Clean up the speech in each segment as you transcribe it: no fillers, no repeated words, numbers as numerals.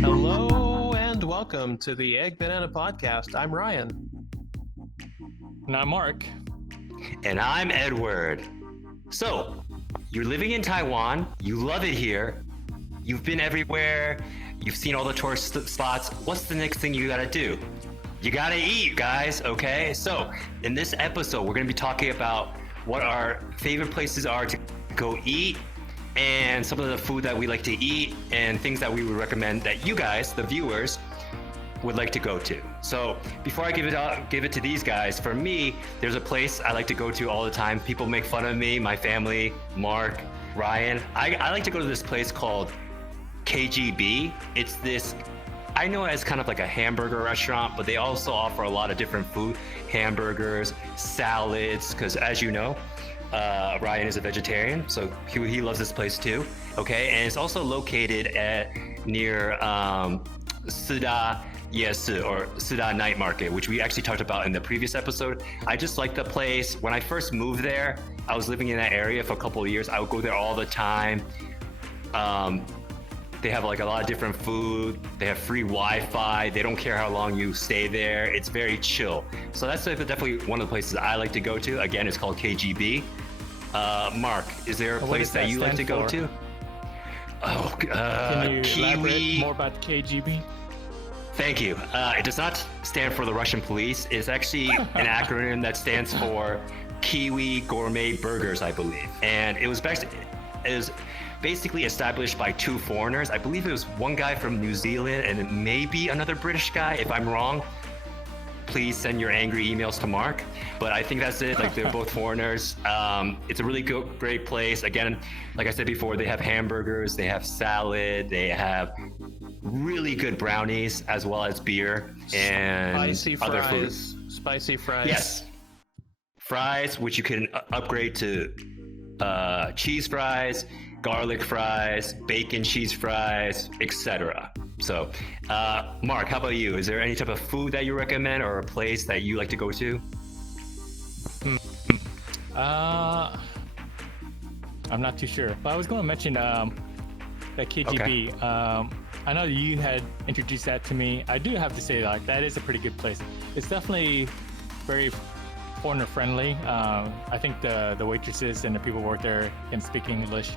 Hello and welcome to the EggBanana podcast. I'm Ryan. And I'm Mark. And I'm Edward. So, you're living in Taiwan, you love it here, you've been everywhere, you've seen all the tourist spots. What's the next thing you gotta do? You gotta eat, guys, okay? So, in this episode, we're gonna be talking about what our favorite places are to go eat, and some of the food that we like to eat, and things that we would recommend that you guys, the viewers, would like to go to. So before I give it to these guys, for me, there's a place I like to go to all the time. People make fun of me, my family, Mark, Ryan. I like to go to this place called KGB. It's this, I know it as kind of like a hamburger restaurant, but they also offer a lot of different food, hamburgers, salads, because as you know, Ryan is a vegetarian, so he loves this place too. Okay, and it's also located near Sida or Sida Night Market, which we actually talked about in the previous episode. I just like the place. When I first moved there, I was living in that area for a couple of years. I would go there all the time. They have like a lot of different food. They have free Wi-Fi. They don't care how long you stay there. It's very chill. So that's definitely one of the places I like to go to. Again, it's called KGB. Mark, is there a place that you like to go to? Oh, Can you Kiwi. elaborate more about KGB? Thank you. It does not stand for the Russian police. It's actually an acronym that stands for Kiwi Gourmet Burgers, I believe. And it was basically established by two foreigners. I believe it was one guy from New Zealand and maybe another British guy. If I'm wrong, please send your angry emails to Mark. But I think that's it. Like, they're both foreigners. It's a really great place. Again, like I said before, they have hamburgers, they have salad, they have really good brownies, as well as beer and other food. Spicy fries. Yes. Fries, which you can upgrade to cheese fries, garlic fries, bacon cheese fries, etc. So, Mark, how about you? Is there any type of food that you recommend or a place that you like to go to? I'm not too sure, but I was going to mention that KGB. Okay. I know you had introduced that to me. I do have to say, like, that is a pretty good place. It's definitely very foreigner friendly. I think the waitresses and the people who work there can speak English.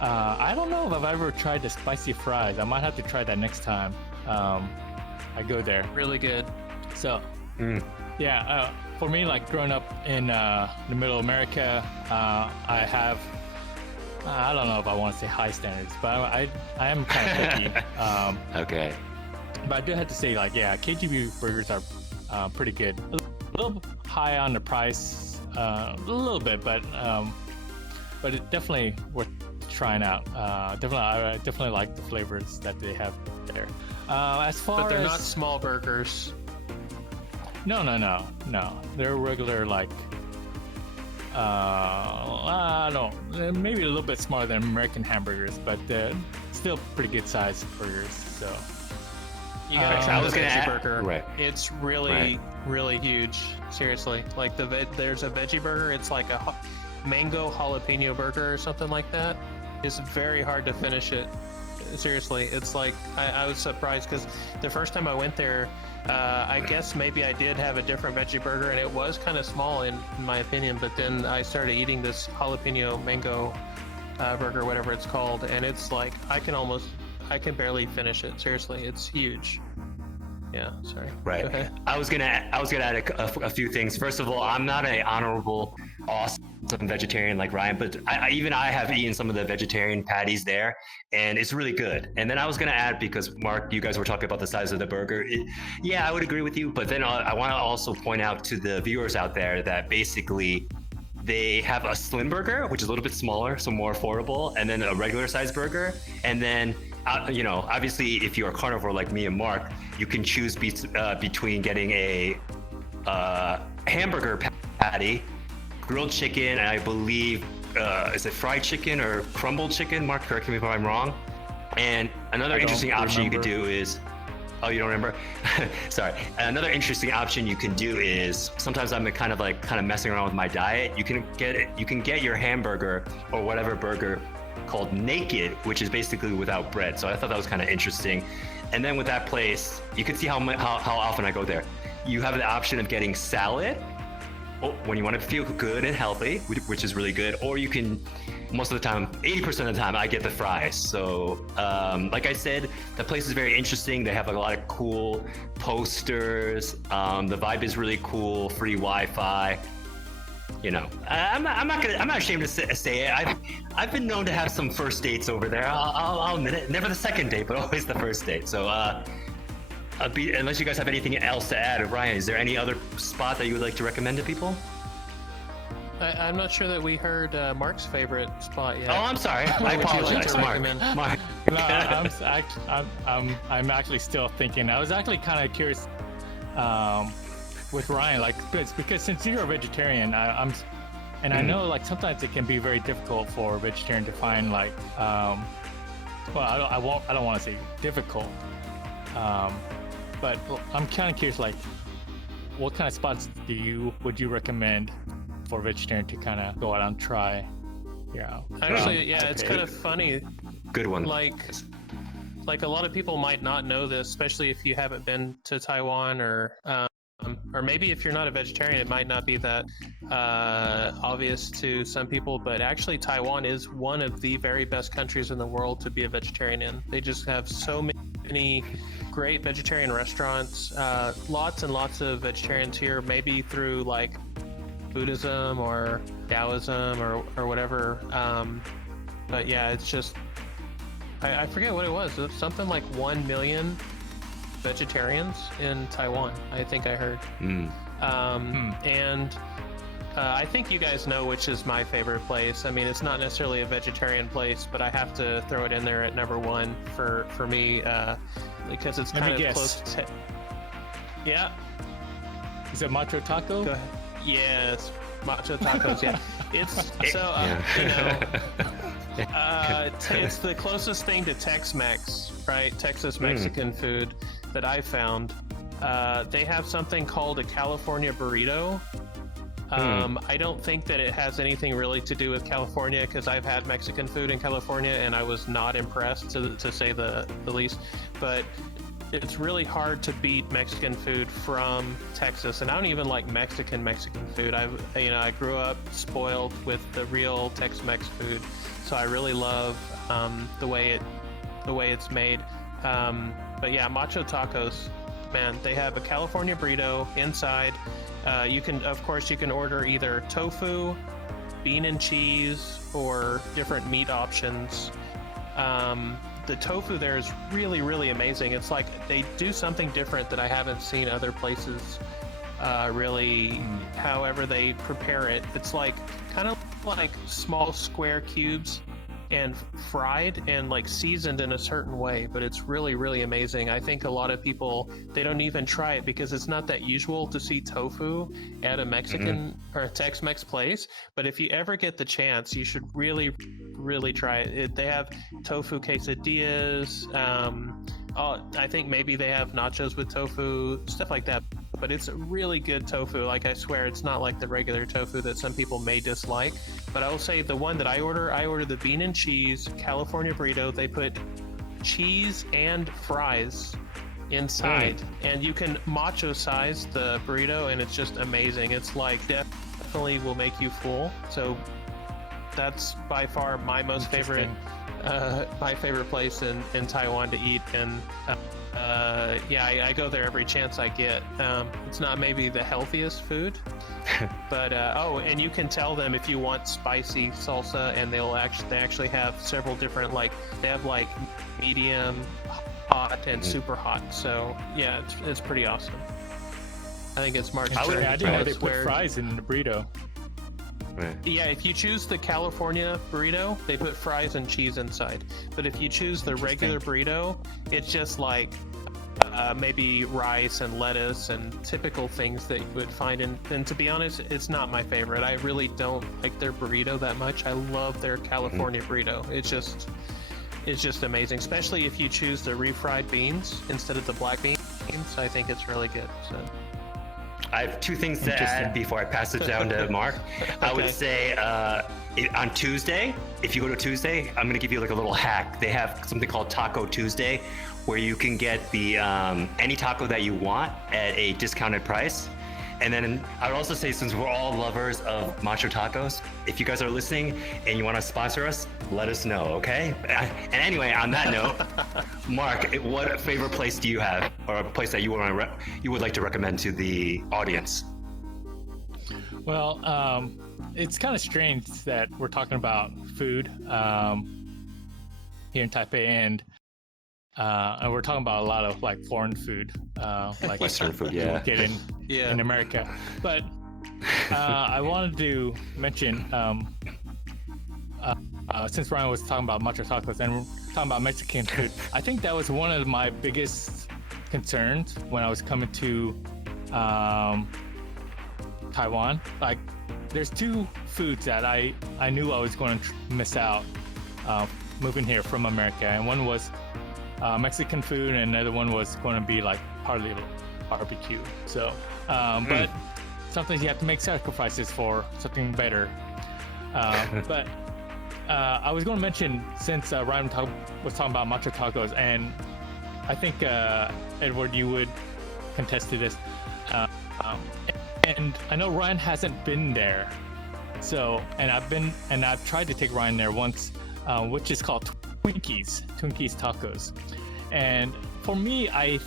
I don't know if I've ever tried the spicy fries. I might have to try that next time I go there. Really good. So, yeah, for me, like growing up in the middle of America, I have, I don't know if I want to say high standards, but I am kind of picky. Okay. But I do have to say, like, yeah, KGB burgers are pretty good. A little high on the price, a little bit, but it's definitely worth trying out. I definitely like the flavors that they have there. As far But they're as not small burgers. no, they're regular, like I don't, maybe a little bit smaller than American hamburgers, but still pretty good sized burgers. So You gotta I try was the gonna veggie add- burger. right. It's really, really huge. Seriously, like there's a veggie burger. It's like a mango jalapeno burger or something like that. It's very hard to finish it. Seriously, it's like I was surprised because the first time I went there, I guess maybe I did have a different veggie burger and it was kind of small in my opinion. But then I started eating this jalapeno mango burger, whatever it's called, and it's like I can barely finish it. Seriously, it's huge. Yeah, sorry. Right. Go ahead. I was gonna add a few things. First of all, I'm not an honorable, awesome vegetarian like Ryan, but I have eaten some of the vegetarian patties there, and it's really good. And then I was gonna add, because Mark, you guys were talking about the size of the burger. Yeah, I would agree with you, but then I want to also point out to the viewers out there that basically they have a slim burger, which is a little bit smaller, so more affordable, and then a regular size burger, and then obviously, if you're a carnivore like me and Mark, you can choose between getting a hamburger patty, grilled chicken, and I believe, is it fried chicken or crumbled chicken? Mark, correct me if I'm wrong. And another interesting option you could do is, oh, you don't remember? Sorry. Another interesting option you can do is, sometimes I'm kind of messing around with my diet. You can get your hamburger or whatever burger called Naked, which is basically without bread. So I thought that was kind of interesting. And then with that place, you can see how often I go there. You have the option of getting salad when you want to feel good and healthy, which is really good, or you can, most of the time, 80% of the time, I get the fries. So, like I said, the place is very interesting. They have a lot of cool posters. The vibe is really cool. Free Wi-Fi. You know, I'm not ashamed to say it. I've been known to have some first dates over there. I'll admit it. Never the second date, but always the first date. So, unless you guys have anything else to add, Ryan, is there any other spot that you would like to recommend to people? I'm not sure that we heard Mark's favorite spot yet. Oh, I'm sorry. I What would you like apologize, to Mark. recommend? Mark. No, I'm actually still thinking. I was actually kind of curious with Ryan, like, because since you're a vegetarian, I know like sometimes it can be very difficult for a vegetarian to find like, well, I don't want to say difficult, but I'm kind of curious, like, what kind of spots would you recommend for a vegetarian to kind of go out and try? Yeah. Actually, yeah, it's kind of funny. Good one. Like a lot of people might not know this, especially if you haven't been to Taiwan, or maybe if you're not a vegetarian, it might not be that obvious to some people. But actually, Taiwan is one of the very best countries in the world to be a vegetarian in. They just have so many great vegetarian restaurants. Lots and lots of vegetarians here, maybe through like Buddhism or Taoism or whatever. But yeah, it's just, I forget what it was. It was something like 1 million vegetarians in Taiwan, I think I heard. And I think you guys know which is my favorite place. I mean, it's not necessarily a vegetarian place, but I have to throw it in there at number one for me, because it's kind of close to... Yeah. Is it Macho Taco? Go ahead. Yes, Macho Tacos, yeah. It's, so, it's the closest thing to Tex-Mex, right? Texas Mexican food that I found. They have something called a California burrito. I don't think that it has anything really to do with California, because I've had Mexican food in California and I was not impressed, to say the least. But it's really hard to beat Mexican food from Texas, and I don't even like Mexican food. I grew up spoiled with the real Tex-Mex food, so I really love the way it's made. But yeah, Macho Tacos, man, they have a California burrito inside. You can order either tofu, bean and cheese, or different meat options. The tofu there is really, really amazing. It's like they do something different that I haven't seen other places really, however they prepare it. It's like kind of like small square cubes and fried and like seasoned in a certain way, but it's really, really amazing. I think a lot of people, they don't even try it because it's not that usual to see tofu at a Mexican or a Tex-Mex place. But if you ever get the chance, you should really, really try it. They have tofu quesadillas. I think maybe they have nachos with tofu, stuff like that. But it's a really good tofu. Like, I swear, it's not like the regular tofu that some people may dislike. But I will say the one that I order the bean and cheese California burrito. They put cheese and fries inside, and you can macho size the burrito, and it's just amazing. It's like definitely will make you full. So that's by far my most favorite place in Taiwan to eat. And I go there every chance I get. It's not maybe the healthiest food, but and you can tell them if you want spicy salsa, and they actually have several different, like they have like medium, hot, and super hot. So yeah, it's pretty awesome. I think it's Mark's turn. I didn't know they put fries in the burrito. Yeah, if you choose the California burrito, they put fries and cheese inside. But if you choose the regular burrito, it's just like maybe rice and lettuce and typical things that you would find in. And to be honest, it's not my favorite. I really don't like their burrito that much. I love their California burrito. It's just amazing, especially if you choose the refried beans instead of the black beans. I think it's really good. So. I have two things to Interesting. add before I pass it down to Mark. I would Okay. say on Tuesday, if you go to Tuesday, I'm going to give you like a little hack. They have something called Taco Tuesday, where you can get the any taco that you want at a discounted price. And then I'd also say, since we're all lovers of macho tacos, if you guys are listening and you want to sponsor us, let us know, okay? And anyway, on that note, Mark, what favorite place do you have, or a place that you would like to recommend to the audience? Well, it's kind of strange that we're talking about food here in Taipei, and we're talking about a lot of like foreign food, like Western food, yeah. get in America. But I wanted to mention, since Ryan was talking about macho tacos and we're talking about Mexican food, I think that was one of my biggest concerns when I was coming to Taiwan. Like, there's two foods that I knew I was going to miss out moving here from America, and one was Mexican food, and another one was going to be like partly barbecue. So, but sometimes you have to make sacrifices for something better. But I was going to mention, since Ryan was talking about macho tacos, and I think Edward, you would contest to this. And I know Ryan hasn't been there, so I've tried to take Ryan there once, which is called Twinkies Tacos, and for me, I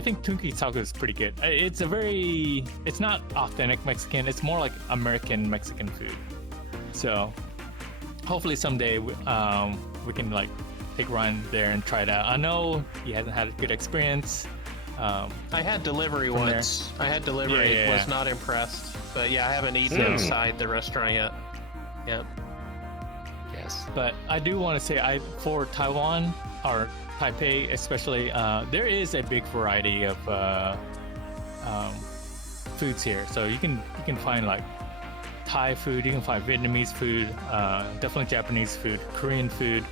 think Twinkies Tacos is pretty good. It's not authentic Mexican. It's more like American Mexican food. So hopefully someday we can like take Ryan there and try it out. I know he hasn't had a good experience. I had delivery From there. once. I had delivery. Yeah. Was not impressed. But yeah, I haven't eaten inside the restaurant yet. Yep. Yes. But I do want to say, for Taiwan or Taipei especially, there is a big variety of foods here. So you can find like Thai food, you can find Vietnamese food, definitely Japanese food, Korean food.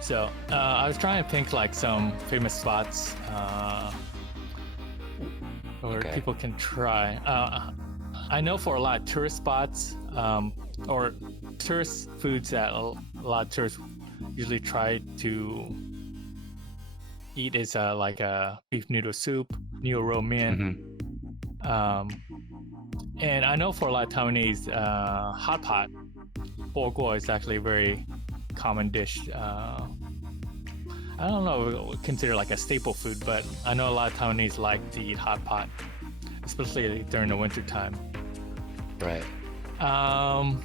So I was trying to think like some famous spots where Okay. people can try. I know for a lot of tourist spots or tourist foods that a lot of tourists usually try to eat is like a beef noodle soup, niu rou mian. And I know for a lot of Taiwanese, hot pot, bo guo is actually a very common dish. I don't know if it would consider like a staple food, but I know a lot of Taiwanese like to eat hot pot, especially during the winter time. Right. I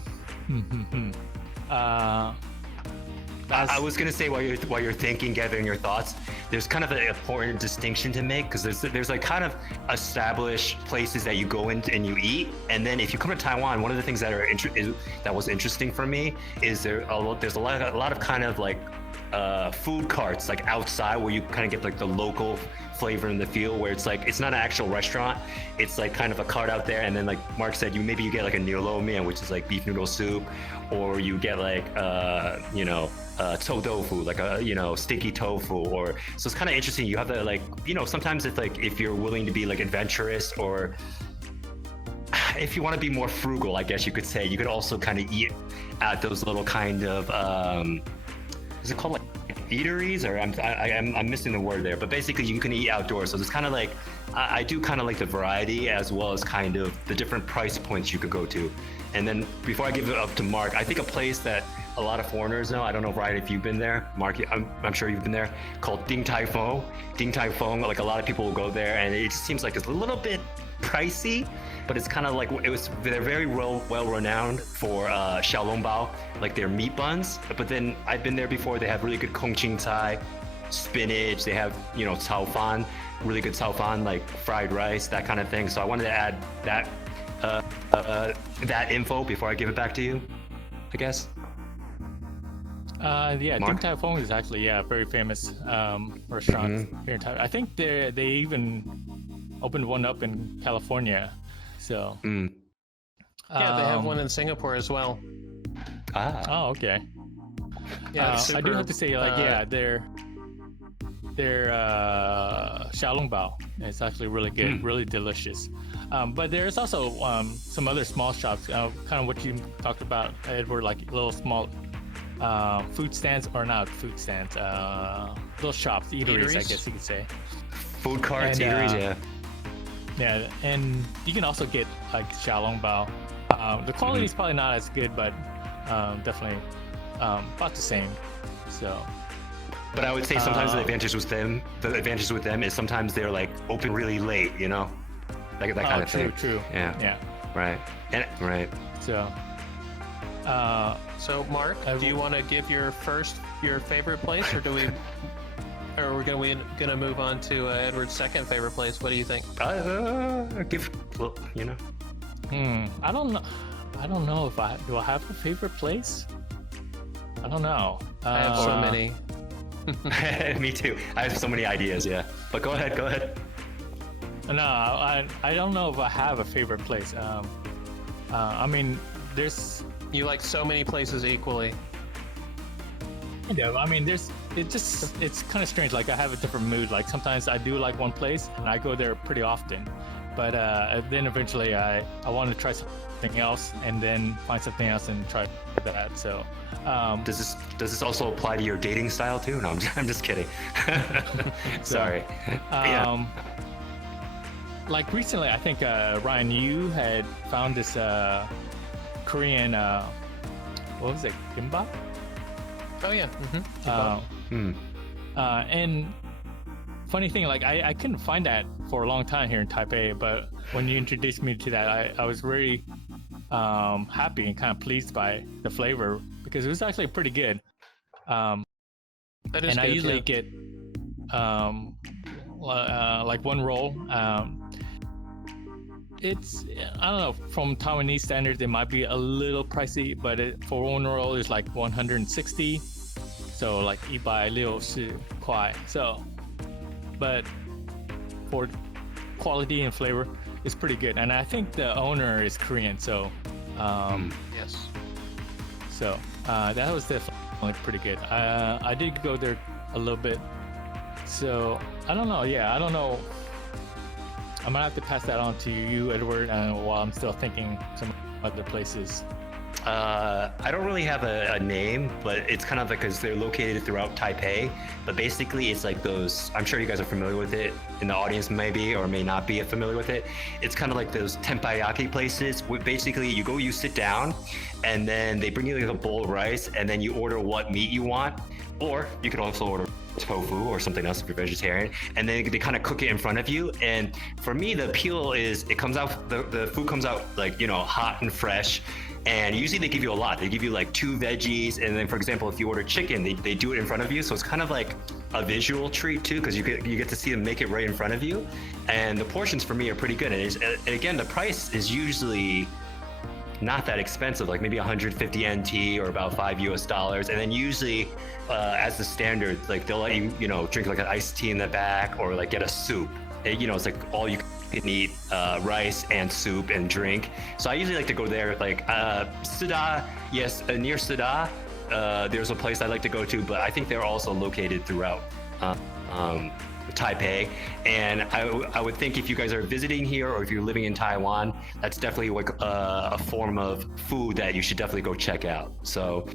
was gonna say, while you're thinking, gathering your thoughts, there's kind of an important distinction to make, because there's like kind of established places that you go in and you eat, and then if you come to Taiwan, one of the things that that was interesting for me is there's a lot of kind of like food carts like outside, where you kind of get like the local flavor in the feel, where it's like it's not an actual restaurant, it's like kind of a cart out there, and then like Mark said, you get like a niu rou mian, which is like beef noodle soup, or you get like to tofu, like a stinky tofu, or so it's kind of interesting. You have to like sometimes it's like if you're willing to be like adventurous, or if you want to be more frugal, I guess you could say, you could also kind of eat at those little kind of is it called like eateries, or I'm missing the word there, but basically you can eat outdoors. So it's kind of like I do kind of like the variety, as well as kind of the different price points you could go to. And then before I give it up to Mark, I think a place that a lot of foreigners know, I don't know, Ryan, if you've been there, Mark, I'm sure you've been there, called Ding Tai Fung. Ding Tai Fung, like a lot of people will go there, and it just seems like it's a little bit pricey, but it's kind of like they're very well renowned for xiaolongbao, like their meat buns. But then I've been there before. They have really good kong ching cai, spinach. They have cao fan, really good cao fan, like fried rice, that kind of thing. So I wanted to add that info before I give it back to you, I guess. Yeah, Mark? Ding Tai Fung is actually a very famous restaurant here in Taiwan. I think they even opened one up in California. So Yeah, they have one in Singapore as well. Ah. Oh, okay. Yeah, it's I do super, have to say, like, yeah, their xiaolongbao. It's actually really good, really delicious. But there's also some other small shops, kind of what you talked about, Edward, like little small food stands, or not food stands, little shops, eateries, I guess you could say. Food carts, eateries, yeah. Yeah, and you can also get like xiaolongbao. The quality is probably not as good, but definitely about the same. So. But I would say sometimes the advantage with them is sometimes they're like open really late, you know, like that kind of thing. True. Yeah. Right. And So. So Mark, do you want to give your favorite place, or are we gonna move on to Edward's second favorite place? What do you think? You know. I don't know. I don't know if I have a favorite place. I don't know. I have so many. Me too. I have so many ideas. Yeah. But go ahead. No, I don't know if I have a favorite place. I mean, there's. You like so many places equally. Yeah, I mean, it's kind of strange. Like I have a different mood. Like sometimes I do like one place and I go there pretty often, but then eventually I want to try something else and then find something else and try that. So does this also apply to your dating style too? No, I'm just kidding. Sorry. Like recently, I think Ryan, you had found this Korean what was it, kimbap? Oh yeah. And funny thing, like I couldn't find that for a long time here in Taipei, but when you introduced me to that, I was very happy and kind of pleased by the flavor, because it was actually pretty good. That is and good, I usually get like one roll. It's, I don't know, from Taiwanese standards it might be a little pricey, but for one roll it's like 160, so like 160块. So, but for quality and flavor, it's pretty good. And I think the owner is Korean, so yes. So that was definitely pretty good. I did go there a little bit, so I don't know. Yeah, I don't know. I'm gonna have to pass that on to you, Edward, while I'm still thinking some other places. I don't really have a name, but it's kind of like, because they're located throughout Taipei. But basically, it's like those. I'm sure you guys are familiar with it. In the audience, maybe or may not be familiar with it. It's kind of like those tempayaki places, where basically you sit down, and then they bring you like a bowl of rice, and then you order what meat you want, or you could also order tofu or something else if you're vegetarian, and then they kind of cook it in front of you. And for me, the appeal is it comes out, the food comes out like, you know, hot and fresh. And usually they give you a lot. They give you like 2 veggies, and then, for example, if you order chicken, they do it in front of you. So it's kind of like a visual treat too, because you get to see them make it right in front of you. And the portions for me are pretty good. And again, the price is usually not that expensive, like maybe 150 NT or about $5. And then usually, as the standard, like they'll let you, you know, drink like an iced tea in the back, or like get a soup. You know, it's like all you can eat, rice and soup and drink. So I usually like to go there, like Sida, yes, near Sida. There's a place I like to go to, but I think they're also located throughout Taipei. And I would think if you guys are visiting here, or if you're living in Taiwan, that's definitely like a form of food that you should definitely go check out. So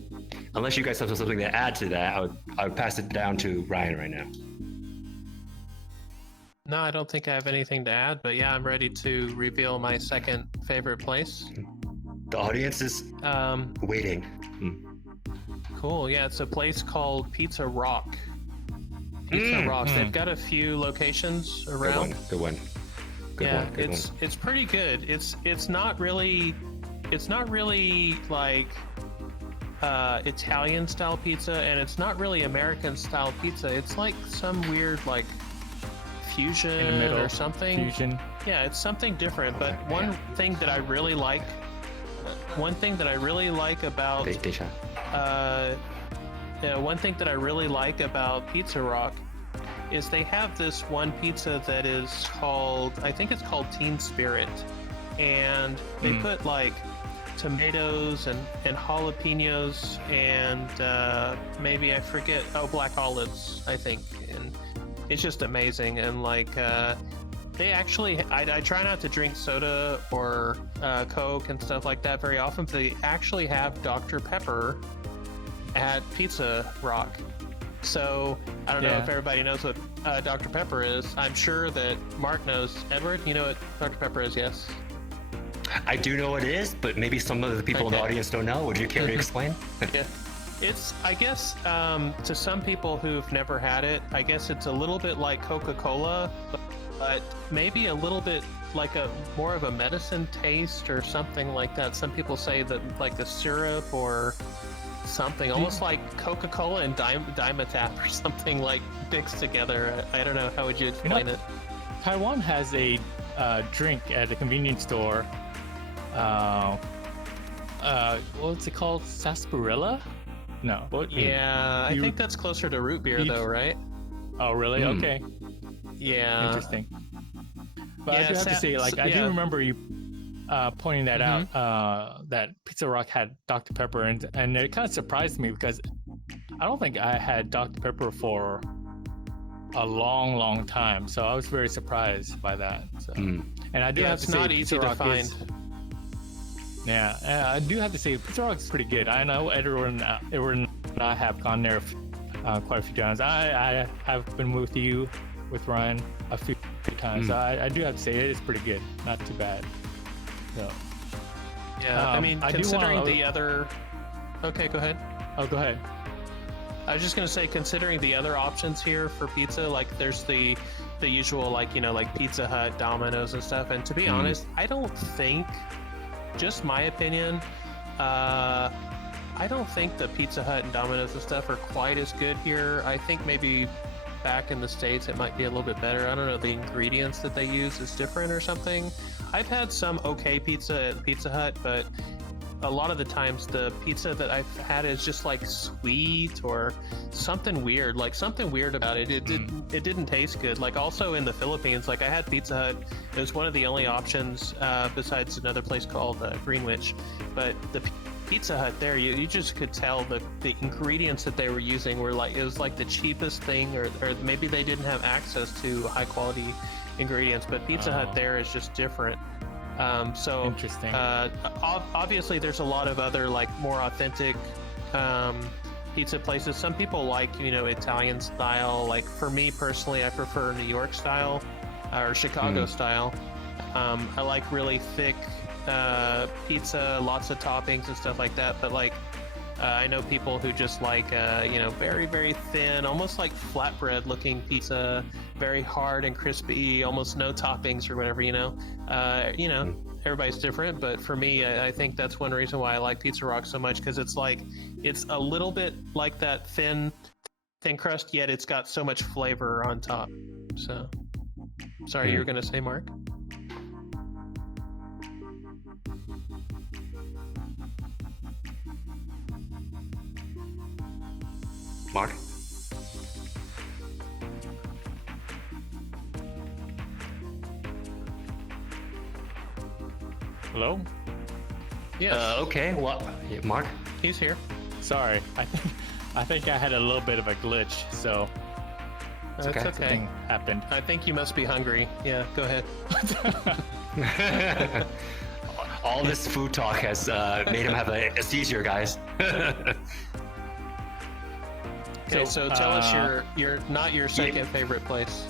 unless you guys have something to add to that, I would pass it down to Ryan right now. No, I don't think I have anything to add, but yeah, I'm ready to reveal my second favorite place. The audience is waiting. Cool. Yeah, it's a place called Pizza Rock. Pizza Rock. They've got a few locations around. Good one. It's pretty good. It's not really like Italian style pizza, and it's not really American style pizza. It's like some weird like fusion In the middle, or something. Fusion. Yeah, it's something different. But one thing that I really like about one thing that I really like about Pizza Rock is they have this one pizza that is called, I think it's called Teen Spirit, and they put like tomatoes and jalapenos and maybe I forget, black olives, I think, it's just amazing. And like they actually, I try not to drink soda or Coke and stuff like that very often, but they actually have Dr. Pepper at Pizza Rock. So I don't know if everybody knows what Dr. Pepper is. I'm sure that Mark knows. Edward, you know what Dr. Pepper is, yes? I do know what it is, but maybe some of the people in the audience don't know. Would you care to explain? Yeah. It's, I guess, to some people who've never had it, I guess it's a little bit like Coca-Cola, but maybe a little bit like a more of a medicine taste or something like that. Some people say that like the syrup or something, almost like Coca-Cola and Dimetapp or something like mixed together. I don't know. How would you explain it? Taiwan has a drink at a convenience store. What's it called? Sarsaparilla? No. Yeah, I think that's closer to root beer, though, right? Oh, really? Okay. Yeah. Interesting. But I do have to say, like, I do remember you pointing that out, that Pizza Rock had Dr. Pepper, and it kind of surprised me because I don't think I had Dr. Pepper for a long time. So I was very surprised by that. So. And I do have to say, not easy to find. I do have to say, Pizza Rock is pretty good. I know Edward and I have gone there quite a few times. I have been with you, with Ryan, a few times. So I do have to say, it is pretty good. Not too bad. So, yeah, I mean, considering the other... Okay, go ahead. Oh, go ahead. I was just going to say, considering the other options here for pizza, like there's the usual, like, you know, like Pizza Hut, Domino's and stuff. And to be honest, I don't think... Just my opinion, I don't think the Pizza Hut and Domino's and stuff are quite as good here. I think maybe back in the States it might be a little bit better. I don't know, the ingredients that they use is different or something. I've had some okay pizza at Pizza Hut, but a lot of the times the pizza that I've had is just like sweet or something weird, like something weird about it. It didn't taste good. Like also in the Philippines, like I had Pizza Hut. It was one of the only options besides another place called Greenwich. But the Pizza Hut there, you just could tell the ingredients that they were using were like, it was like the cheapest thing, or maybe they didn't have access to high quality ingredients. But Pizza Hut there is just different. So interesting. Obviously there's a lot of other like more authentic pizza places. Some people like, you know, Italian style. Like for me personally, I prefer New York style or Chicago style. I like really thick pizza, lots of toppings and stuff like that. But like I know people who just like you know, very, very thin, almost like flatbread looking pizza, very hard and crispy, almost no toppings or whatever, you know. Everybody's different, but for me, I think that's one reason why I like Pizza Rock so much, because it's like, it's a little bit like that thin crust, yet it's got so much flavor on top. So, sorry, you were gonna say, Mark? Mark? Hello? Yes. Okay. Well, Mark? He's here. Sorry, I think I had a little bit of a glitch, so That's okay. something happened. I think you must be hungry. Yeah, go ahead. All this food talk has made him have a seizure, guys. Okay, so tell us your not your second favorite place.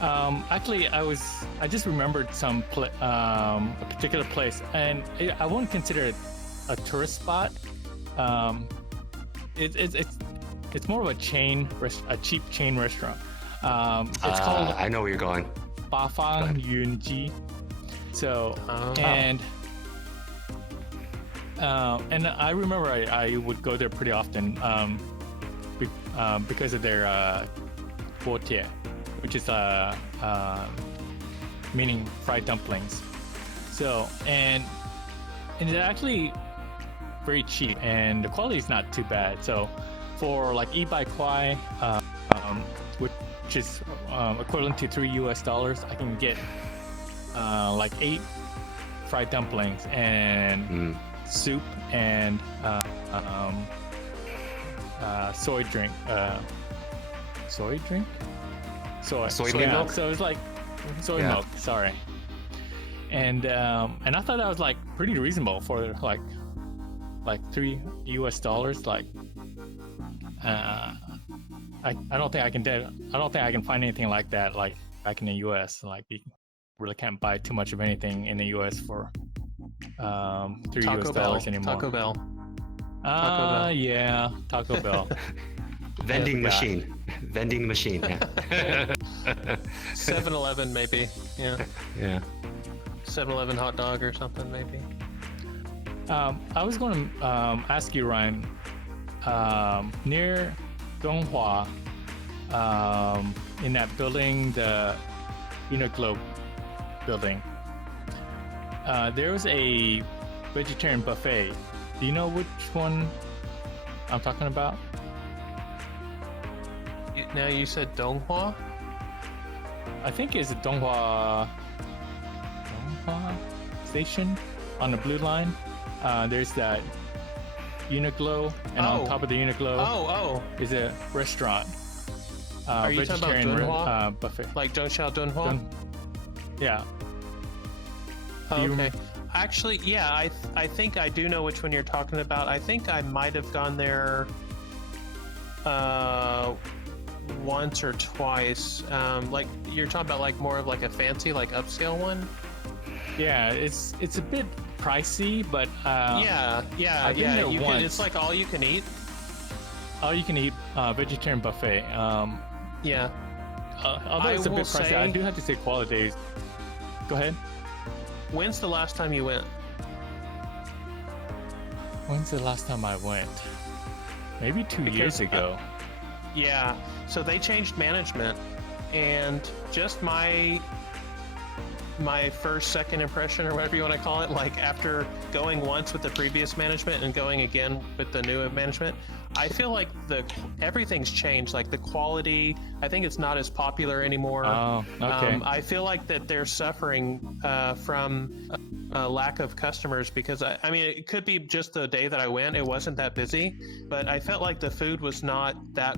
Actually, I just remembered a particular place, and I wouldn't consider it a tourist spot. It's more of a cheap chain restaurant. It's called. I know where you're going. Bafang Yunji. So and I remember I would go there pretty often because of their guotie, which is meaning fried dumplings. So and it's actually very cheap, and the quality is not too bad. So for like Ibai Kwai, which is equivalent to $3 I can get like 8 fried dumplings and soup and soy drink, soy drink. Soy Soybean milk? So it's like soy Yeah. milk. Sorry. And I thought that was like pretty reasonable for like $3. Like, I don't think I can find anything like that like back in the U.S. Like you really can't buy too much of anything in the U.S. for $3 Taco Bell anymore. Taco Bell. Yeah, Taco Bell. Vending Yeah. machine. Vending machine. Yeah. 7-Eleven maybe. Yeah. Yeah. 7-Eleven hot dog or something maybe. I was going to ask you, Ryan, near Donghua, in that building, the Uniqlo building, there was a vegetarian buffet. Do you know which one I'm talking about? Now you said Donghua? I think it's Donghua station on the blue line. There's that Uniqlo, and on top of the Uniqlo Oh. is a restaurant. Are you talking about vegetarian Dunhua? buffet. Like Zhongxiao Dunhua? Yeah. Oh, you- okay. Actually, yeah, I think I do know which one you're talking about. I think I might have gone there once or twice. Like you're talking about like more of like a fancy like upscale one? Yeah, it's a bit pricey, but yeah. I've been there once. It's like all you can eat. all you can eat vegetarian buffet. Yeah. Although it's a bit pricey, I do have to say quality. Go ahead. When's the last time you went? When's the last time I went? Maybe 2 years ago. Yeah. So they changed management, and just my first, second impression, or whatever you want to call it, like after going once with the previous management and going again with the new management, I feel like everything's changed. Like the quality, I think it's not as popular anymore. Oh, okay. I feel like that they're suffering from a lack of customers because I mean, it could be just the day that I went, it wasn't that busy, but I felt like the food was not that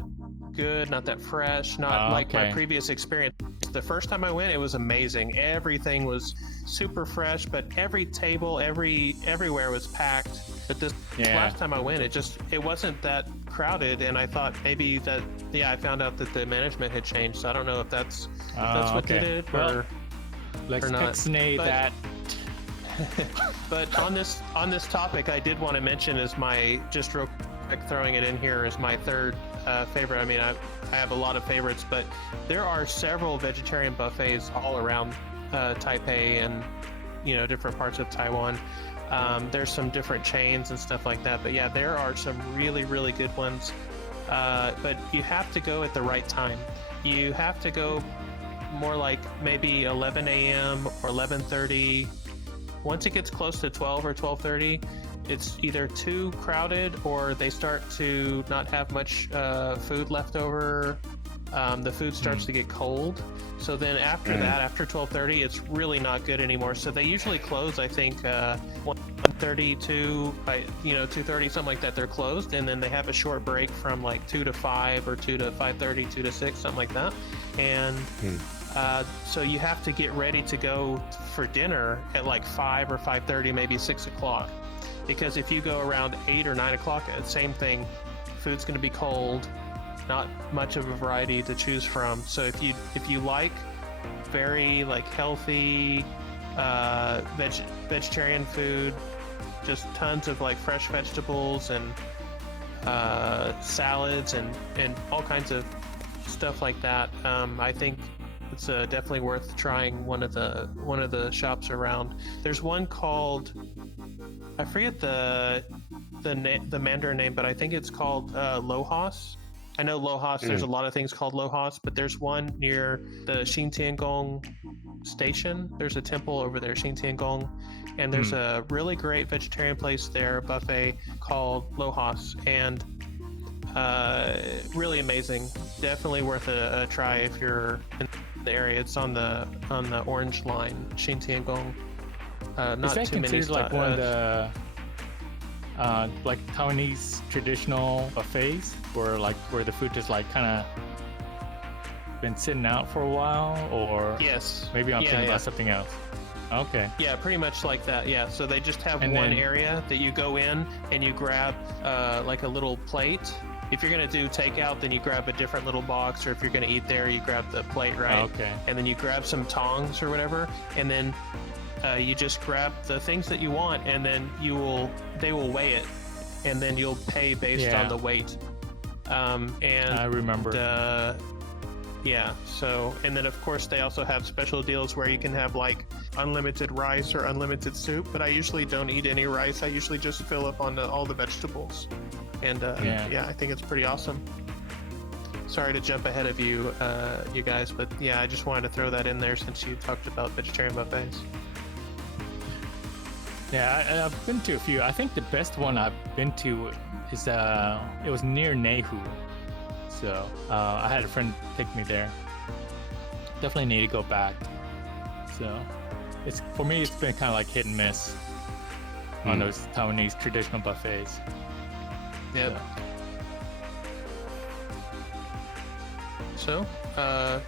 good, not that fresh, not like my previous experience. The first time I went, it was amazing. Everything was super fresh, but every table, everywhere was packed. But this last time I went, it wasn't that crowded, and I thought maybe that I found out that the management had changed. So I don't know if that's what did it or let's not. ex-nay that. But on this topic, I did want to mention is my, just real quick throwing it in here, is my third favorite. I mean, I have a lot of favorites, but there are several vegetarian buffets all around Taipei and different parts of Taiwan. There's some different chains and stuff like that, but yeah, there are some really, really good ones. But you have to go at the right time. You have to go more like maybe 11 a.m. or 11:30. Once it gets close to 12 or 12:30, it's either too crowded or they start to not have much food left over. The food starts to get cold. So then after that, after 12:30, it's really not good anymore. So they usually close, I think, 1:30 to 2:30, something like that. They're closed, and then they have a short break from like 2 to 5 or 2 to 5:30, 2 to 6, something like that. And so you have to get ready to go for dinner at like 5 or 5:30, maybe 6 o'clock. Because if you go around 8 or 9 o'clock, same thing, food's going to be cold, not much of a variety to choose from. So if you like very like healthy vegetarian food, just tons of like fresh vegetables and salads and all kinds of stuff like that, I think it's definitely worth trying one of the shops around. There's one called, I forget the Mandarin name, but I think it's called Lohas. I know Lohas, there's a lot of things called Lohas, but there's one near the Xintiangong station. There's a temple over there, Xintiangong, and there's a really great vegetarian place there, a buffet called Lohas, and really amazing. Definitely worth a try if you're in the area. It's on the orange line, Xintiangong. Not Is that too many considered like one of the like Taiwanese traditional buffets, where the food is like kind of been sitting out for a while, or Yes. maybe I'm Yeah, thinking yeah. about something else. Okay. Yeah, pretty much like that. Yeah. So they just have And one then- area that you go in and you grab like a little plate. If you're gonna do takeout, then you grab a different little box, or if you're gonna eat there, you grab the plate, right? Okay. And then you grab some tongs or whatever, and then you just grab the things that you want, and then they will weigh it, and then you'll pay based Yeah. on the weight. And I remember. yeah, so, and then of course they also have special deals where you can have like unlimited rice or unlimited soup, but I usually don't eat any rice. I usually just fill up on all the vegetables. And yeah, I think it's pretty awesome. Sorry to jump ahead of you, you guys, but yeah, I just wanted to throw that in there since you talked about vegetarian buffets. Yeah, I've been to a few. I think the best one I've been to is it was near Nehu. So I had a friend take me there. Definitely need to go back. So it's for me, it's been kind of like hit and miss on those Taiwanese traditional buffets. Yep. So,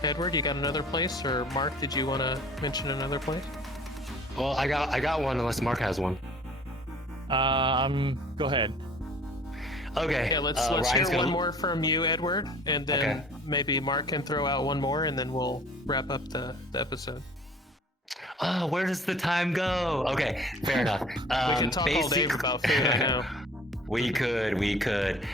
Edward, you got another place, or Mark, did you want to mention another place? Well, I got one unless Mark has one. Go ahead. Okay. Yeah, let's Ryan's hear gonna- one more from you, Edward, and then Okay. maybe Mark can throw out one more, and then we'll wrap up the episode. Oh, where does the time go? Okay, fair enough. We can talk all day about food, I know. We could.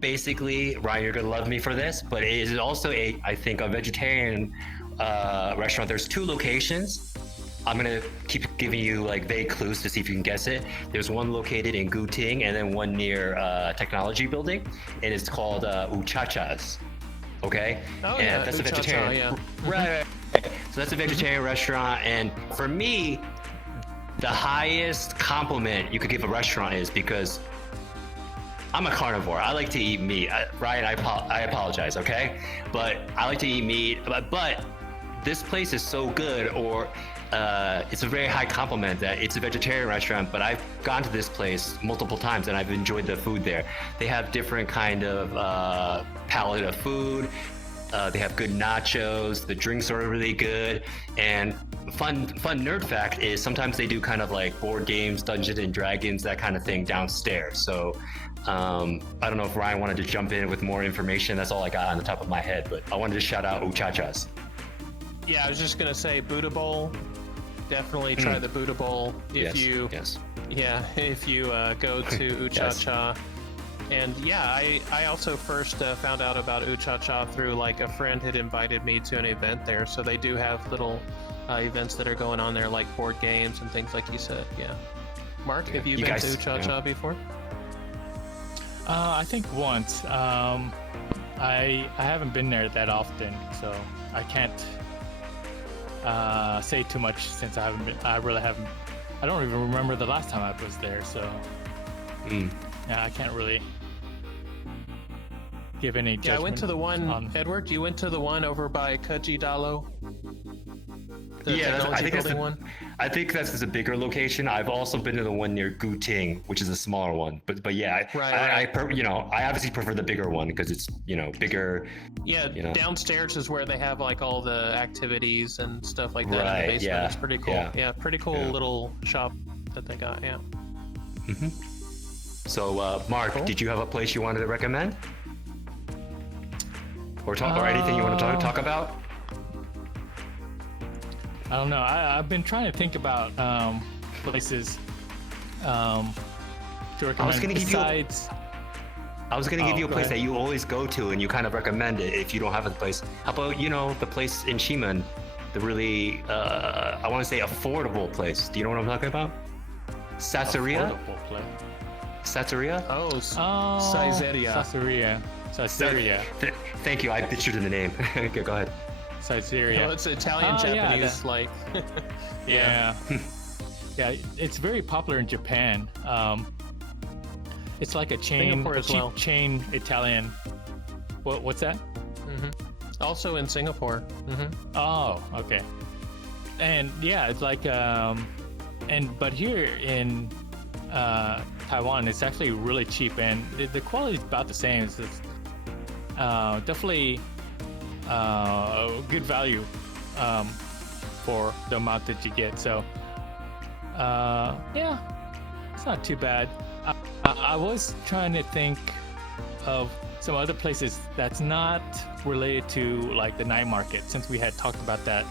Basically, Ryan, you're gonna love me for this, but it is also I think a vegetarian restaurant. There's 2 locations. I'm gonna keep giving you like vague clues to see if you can guess it. There's one located in Guting and then one near Technology Building, and it's called Uchachas. Okay? Oh, and yeah, that's a Uchacha, vegetarian. yeah. Right. So that's a vegetarian restaurant, and for me, the highest compliment you could give a restaurant is because I'm a carnivore. I like to eat meat. Ryan, I apologize, okay? But I like to eat meat. But this place is so good, or it's a very high compliment that it's a vegetarian restaurant, but I've gone to this place multiple times and I've enjoyed the food there. They have different kind of palette of food. They have good nachos. The drinks are really good. And fun nerd fact is sometimes they do kind of like board games, Dungeons and Dragons, that kind of thing downstairs. So I don't know if Ryan wanted to jump in with more information. That's all I got on the top of my head, but I wanted to shout out Uchachas. Yeah, I was just gonna say Buddha Bowl. Definitely try the Buddha Bowl if you go to Uchacha. And yeah, I also first found out about Uchacha through like a friend had invited me to an event there. So they do have little events that are going on there, like board games and things like you said. Yeah. Mark, have you been guys- to Uchacha before? I think once. I haven't been there that often, so I can't say too much since I haven't been. I really haven't. I don't even remember the last time I was there, so yeah, I can't really give any judgment. Yeah, I went to the one, on- Edward, you went to the one over by Kaji Dalo? The I technology think that's building the one? I think that's a bigger location. I've also been to the one near Guting, which is a smaller one. But yeah, I obviously prefer the bigger one because it's bigger. Yeah, you know. downstairs is where they have like all the activities and stuff like that in Right, the basement. yeah, It's pretty cool. yeah, Pretty cool yeah. little shop that they got. Yeah. So Mark, Cool. did you have a place you wanted to recommend? Or anything you want to talk about? I don't know. I've been trying to think about places to recommend. gonna give you a- besides, I was gonna give you a go place ahead. that you always go to and you kind of recommend it if you don't have a place. How about the place in Shiman, the really I want to say affordable place. Do you know what I'm talking about? Satsuria? affordable place. Satsuria? Oh, Oh, Caesarea. Caesarea. Thank you. I butchered the name. Okay, go ahead. Caesarea. Well, it's Italian Oh, yeah, Japanese, like. Yeah. Yeah, it's very popular in Japan. It's like a chain, Singapore a as cheap well. chain Italian. What's that? Also in Singapore. Oh, okay. And yeah, it's like but here in Taiwan, it's actually really cheap, and the quality is about the same. It's definitely good value for the amount that you get. So yeah, it's not too bad. I was trying to think of some other places that's not related to like the night market, since we had talked about that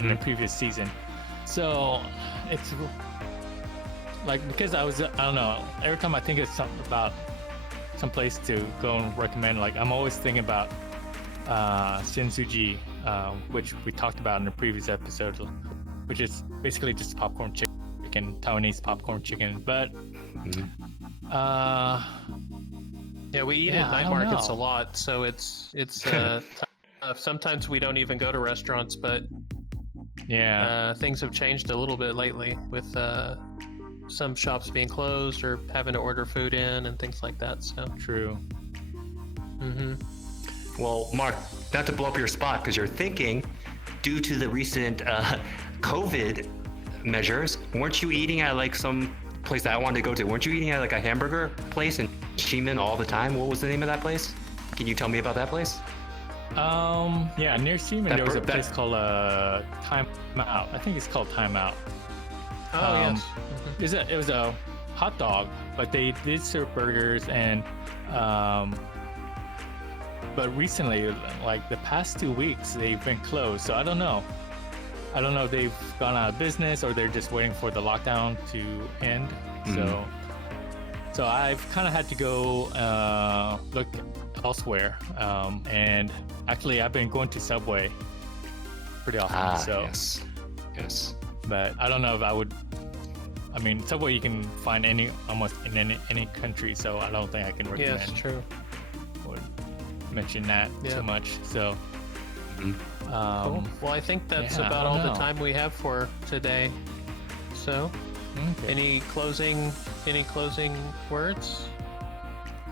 in the previous season. So it's like, because I don't know, every time I think of something about some place to go and recommend, like I'm always thinking about Shinsuji, which we talked about in the previous episode, which is basically just popcorn chicken, Taiwanese popcorn chicken. But yeah, we eat at night markets a lot, so it's sometimes we don't even go to restaurants, but things have changed a little bit lately with some shops being closed or having to order food in and things like that. So true. Well, Mark, not to blow up your spot, because you're thinking, due to the recent COVID measures, weren't you eating at like some place that I wanted to go to? Weren't you eating at like a hamburger place in Ximen all the time? What was the name of that place? Can you tell me about that place? Yeah, near Ximen there was a place called Time Out. I think it's called Time Out. yes. It was a hot dog, but they did serve burgers, and but recently, like the past 2 weeks, they've been closed. So I don't know if they've gone out of business or they're just waiting for the lockdown to end. So I've kind of had to go look elsewhere, and actually I've been going to Subway pretty often. Yes. But I don't know if I would. I mean, Subway you can find almost in any country, so I don't think I can recommend. Yes, true. Or mention that too much. So. Cool. Well, I think that's about all the time we have for today. So, any closing words?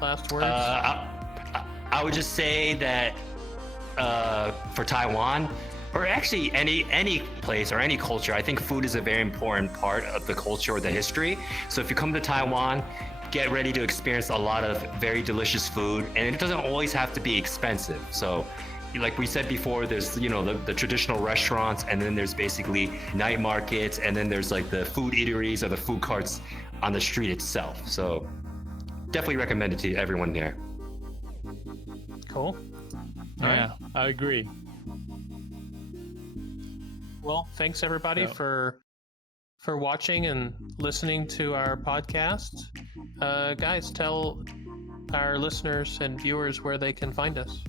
Last words? I would just say that for Taiwan, or actually any place or any culture, I think food is a very important part of the culture or the history. So if you come to Taiwan, get ready to experience a lot of very delicious food, and it doesn't always have to be expensive. So like we said before, there's the traditional restaurants, and then there's basically night markets, and then there's like the food eateries or the food carts on the street itself. So definitely recommend it to everyone here. Cool. Yeah, I agree. Well, thanks everybody for watching and listening to our podcast. Guys, tell our listeners and viewers where they can find us.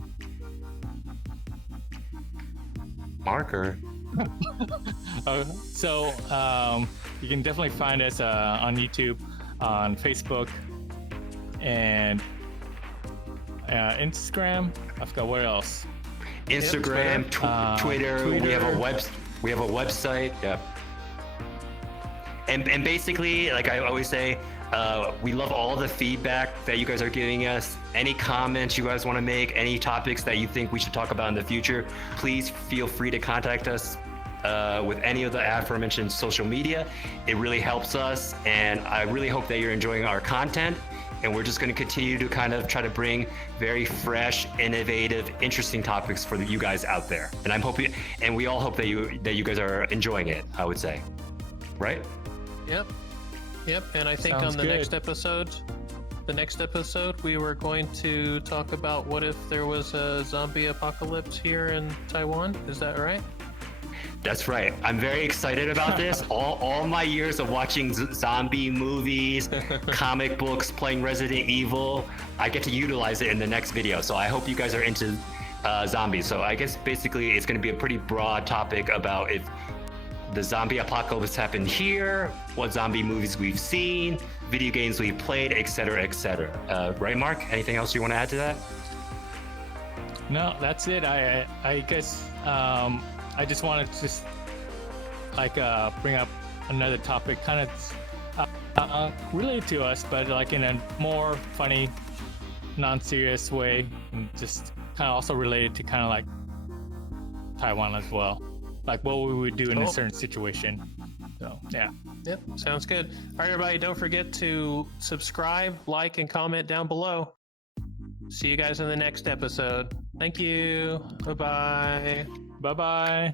Marker. So you can definitely find us on YouTube, on Facebook, and Instagram. I forgot what else. Instagram, Twitter. We have a website. Yeah. And basically, like I always say, we love all the feedback that you guys are giving us. Any comments you guys want to make, any topics that you think we should talk about in the future, please feel free to contact us with any of the aforementioned social media. It really helps us, and I really hope that you're enjoying our content. And we're just going to continue to kind of try to bring very fresh, innovative, interesting topics for you guys out there. And I'm hoping, and we all hope that you guys are enjoying it, I would say. Right? Yep. And I think Sounds on the good. next episode, we were going to talk about what if there was a zombie apocalypse here in Taiwan. Is that right? That's right. I'm very excited about this. All my years of watching zombie movies, comic books, playing Resident Evil, I get to utilize it in the next video. So I hope you guys are into zombies. So I guess basically it's going to be a pretty broad topic about if the zombie apocalypse happened here, what zombie movies we've seen, video games we've played, etc., etc. Right, Mark? Anything else you want to add to that? No, that's it. I guess I just wanted to just like bring up another topic, kind of related to us, but like in a more funny, non-serious way, and just kind of also related to kind of like Taiwan as well, like what we would do in a certain situation. So yeah. Yep, sounds good. All right, everybody, don't forget to subscribe, like, and comment down below. See you guys in the next episode. Thank you. Bye-bye. Bye bye.